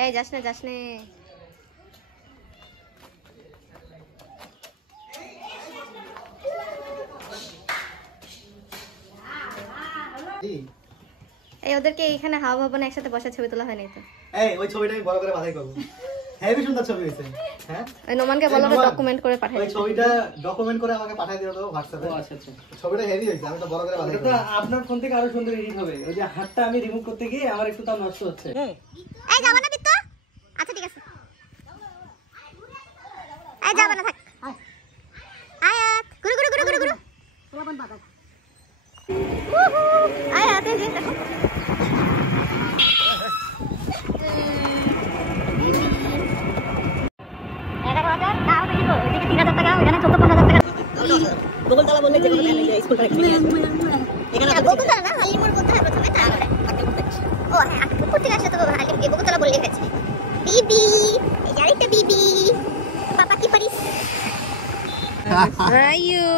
এই যাস না যাস না। এই ওদেরকে এইখানে হাওয়া ভবনে একসাথে বসে ছবি তোলা হয় নাই তো? এই ওই ছবিটা আমি বড় করে বাছাই করব। হেভি সুন্দর ছবি হয়েছে। হ্যাঁ ওই নোমানকে বলো ডকুমেন্ট করে পাঠাই। ওই ছবিটা ডকুমেন্ট করে আমাকে পাঠিয়ে দিও তো WhatsApp-এ। আচ্ছা আচ্ছা। ছবিটা হেভি হয়েছে, আমি তো বড় করে বাছাই করব। এটা আপনার ফোন থেকে আরো সুন্দর এডিট হবে। ওই যে হাতটা আমি রিমুভ করতে গিয়ে আমার একটু তাও নষ্ট হচ্ছে। এই যাবা না বিত্ত? আচ্ছা ঠিক আছে। এই যাবা না থাক। আয়াত গুরু গুরু গুরু গুরু গুরু। পোলাপন বাবা। আয়াত এই যে দেখো। গোকুলতলা বললে যে কোনো ভ্যান স্কুল করে এখানে গোকুলতলা না হালিমোড় বলতে হয় প্রথমে, তারপরে ও হ্যাঁ আকিপুর থেকে আসলে তো হালিম গোকুলতলা বললেই হয়েছে। বিবি এই আরেকটা বিবি পাপা কি পারিস? আইয়ো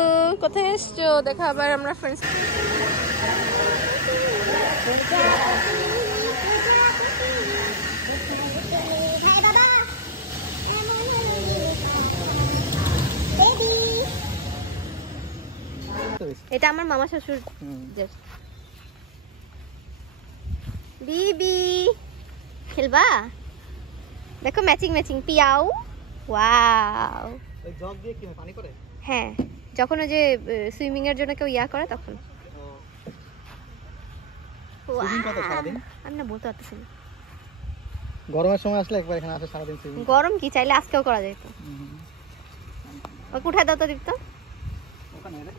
কোথায় এসছো? দেখা আবার আমরা ফ্রেন্ডস। এটা আমার মামা শ্বশুর। বিবি খেলবা? দেখো ম্যাচিং ম্যাচিং পিয়াও। ওয়াও এই জগ দিয়ে কি পানি করে? হ্যাঁ যখন ওই যে সুইমিং এর জন্য কেউ ইয়া করে তখন। সুইমিং কত সারাদিন? আমি না বলতে পারতেছি না। গরমের সময় আসলে একবার এখানে আসে সারাদিন সুইমিং। গরম কি চাইলে আজকেও করা যায় তো। ওকে উঠায় দাও তো দীপ্ত। ওখানে রে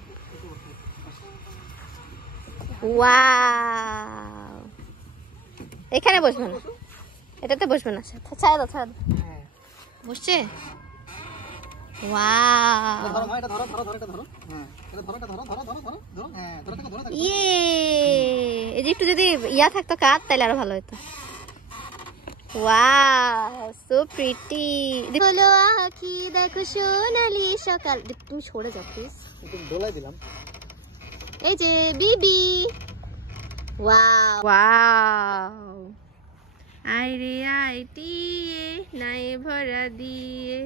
ওয়াও এখানে বসবে না, এটাতে বসবে না, ছাড়া দাও ছাড়া দাও। বসছে? ওয়াও ধরো এটা ধরো ধরো ধরো এটা ধরো। হ্যাঁ এটা ধরো এটা ধরো ধরো ধরো ধরো ধরো। হ্যাঁ ধরো ধরো ধরো। ইয়ে এই যে একটু যদি ইয়া থাকতো কাট তাহলে আরো ভালো হতো। Wow so pretty. হলো আখি দেখো সোনালি সকাল। তুমি সরে যাও প্লিজ। একটু দোলাই দিলাম। এই যে বিবি। ওয়াও ওয়াও আই রে আই টিয়ে নাই ভরা দিয়ে।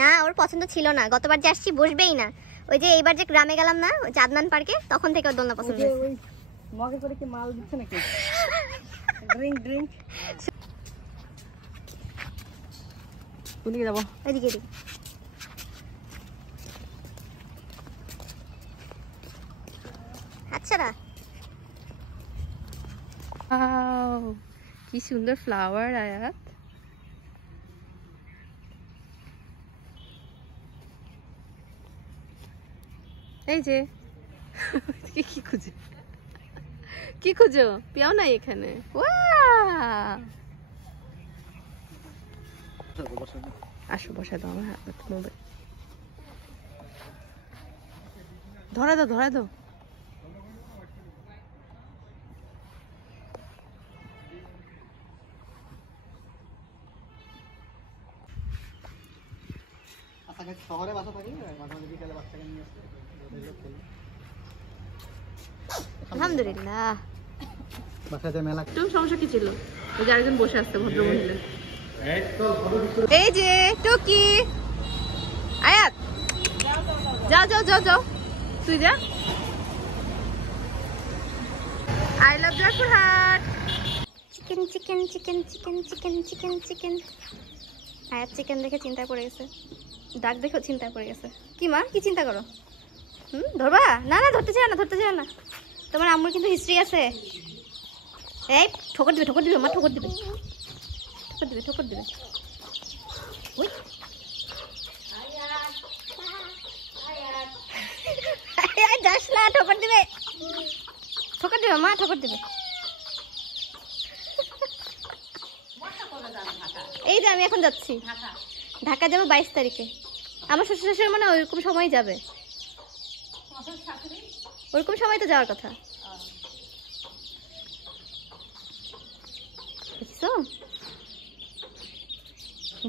না ওর পছন্দ ছিল না, গতবার যে আসছি বসবেই না। ওই যে এইবার যে গ্রামে গেলাম না চাঁদনান পার্কে, তখন থেকে ওর দোলনা পছন্দ হয়েছে। ওই মগে করে কি মাল দিচ্ছে নাকি? Drink drink. কোনদিকে যাব? এদিকে এদিকে। আচ্ছা না ওয়াও কি সুন্দর ফ্লাওয়ার আয়াত। এই যে কি খুঁজে কি খুঁজো? পিয়াও নাই এখানে। আসো বসাই দাও আমার হাতে মোবাইল। ধরা দাও ধরা দাও। শহরে বাসা থাকি, মাঝে মাঝে বিকালে বাচ্চাকে নিয়ে আসতে আলহামদুলিল্লাহ। বাসাতে মেলা। একটু সমস্যা কি ছিল? ওই যে আরেকজন বসে আসতে ভদ্র মহিলা। এই যে টুকি আয়াত যাও যাও যাও যাও তুই যা। I love Joypurhat. Chicken chicken chicken chicken chicken chicken chicken. আয়াত চিকেন দেখে চিন্তায় পড়ে গেছে, ডাক দেখেও চিন্তায় পড়ে গেছে। কি মা কি চিন্তা করো? ধরবা? না না ধরতে চাও না, ধরতে চাও না। তোমার আম্মুর কিন্তু হিস্ট্রি আছে। এই ঠোকর দিবে মা, ঠোকর দিবে ঠোকর দিবে। ওই যাস না, ঠোকর দিবে মা, ঠোকর দিবে। এই যে আমি এখন যাচ্ছি ঢাকা যাবো 22 তারিখে। আমার শ্বশুর শাশুড়ি মানে ওইরকম সময় যাবে, ওরকম সময় তো যাওয়ার কথা। দেখছো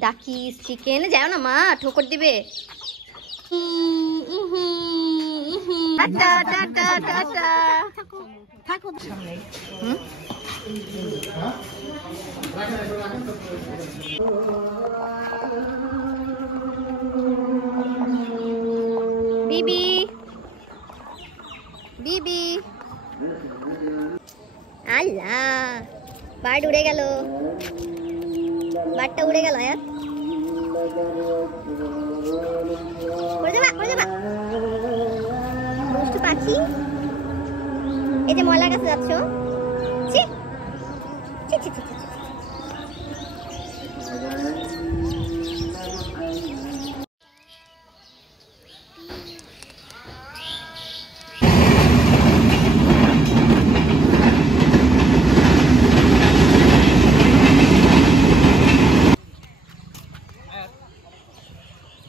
ডাকিস চিকেন, যাও না মা, ঠোকর দিবে। Tata tata tata. হুম বিবি বিবি আল্লাহ বার্ড উড়ে গেল বার্ডটা উড়ে গেল আয়াত উড়ে যাবা দুষ্টু পাখি এই যে ময়লার কাছে যাচ্ছ ছি ছি ছি ছি ছি।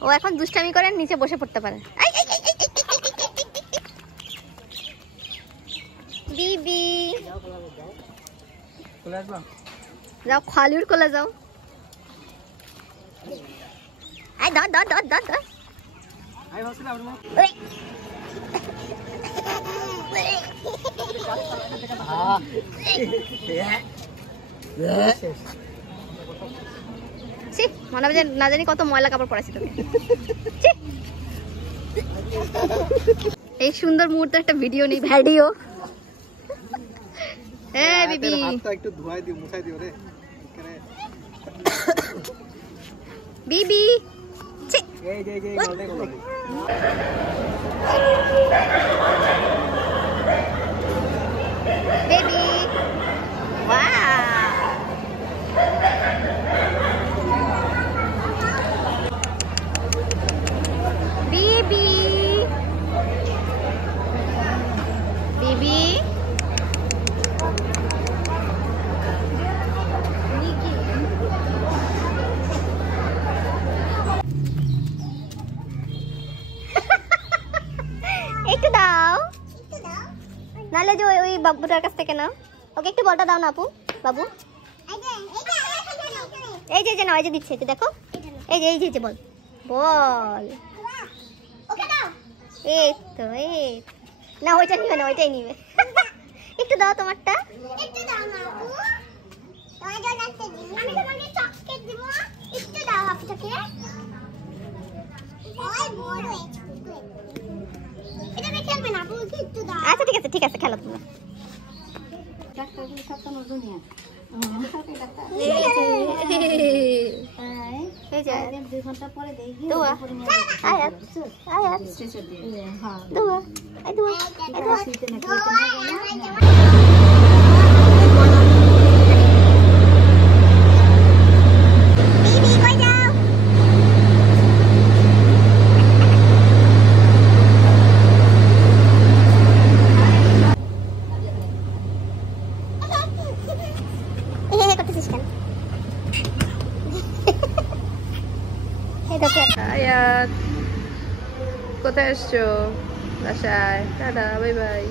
ও এখন দুষ্টামি করে নিচে বসে পড়তে পারে বিবি যাও খালুর কোলে যাও আই ধর ধর ধর ধর ধর মনে হবে যে না জানি কত ময়লা কাপড় পরাইছি তোকে এই সুন্দর মুহূর্তে একটা ভিডিও নেই ভিডিও এই বিবি একটু ধোয়াই দিও মুছাই দিও রে বিবি এই যে গলদে গলদে বেবি ওয়াও বিবি বিবি একটু দাও নালে যে ওই বাবুটার কাছ থেকে নাও ওকে একটু বলটা দাও না আপু বাবু এই যে না ওই যে দিচ্ছে দেখো এই যে বল বল এই তো এই না ওইটা নিবে না ওইটাই নিবে একটু দাও তোমারটা একটু দাও না আপু তোমার জন্য একটা জিনিস আমি তোমাকে চকলেট দিব একটু দাও আপুটাকে ওই বড় এটা আমি খেলবে না আপু একটু দাও আচ্ছা ঠিক আছে খেলো তুমি এই যে 2 ঘন্টা পরে দেখি দোয়া আয়াত আয়াত দোয়া এই দোয়া এই দোয়া বিবি কই যাও করতেছিস কেন আয়াত কোথায় আসছো বাসায় টাটা বাই বাই